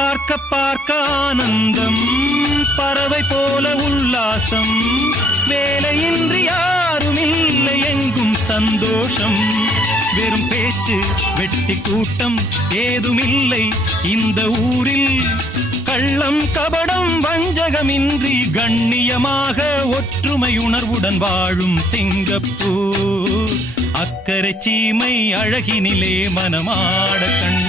பார்க்க பார்க்க ஆனந்தம், பறவை போல உல்லாசம், வேலையின்றி யாரும் இல்லை எங்கும் சந்தோஷம். வெறும் பேச்சு வெட்டி கூட்டம் ஏதுமில்லை இந்த ஊரில். கள்ளம் கபடம் வஞ்சகமின்றி கண்ணியமாக ஒற்றுமை உணர்வுடன் வாழும் சிங்கப்பூர். அக்கரை சீமை அழகினிலே மனமாட கண்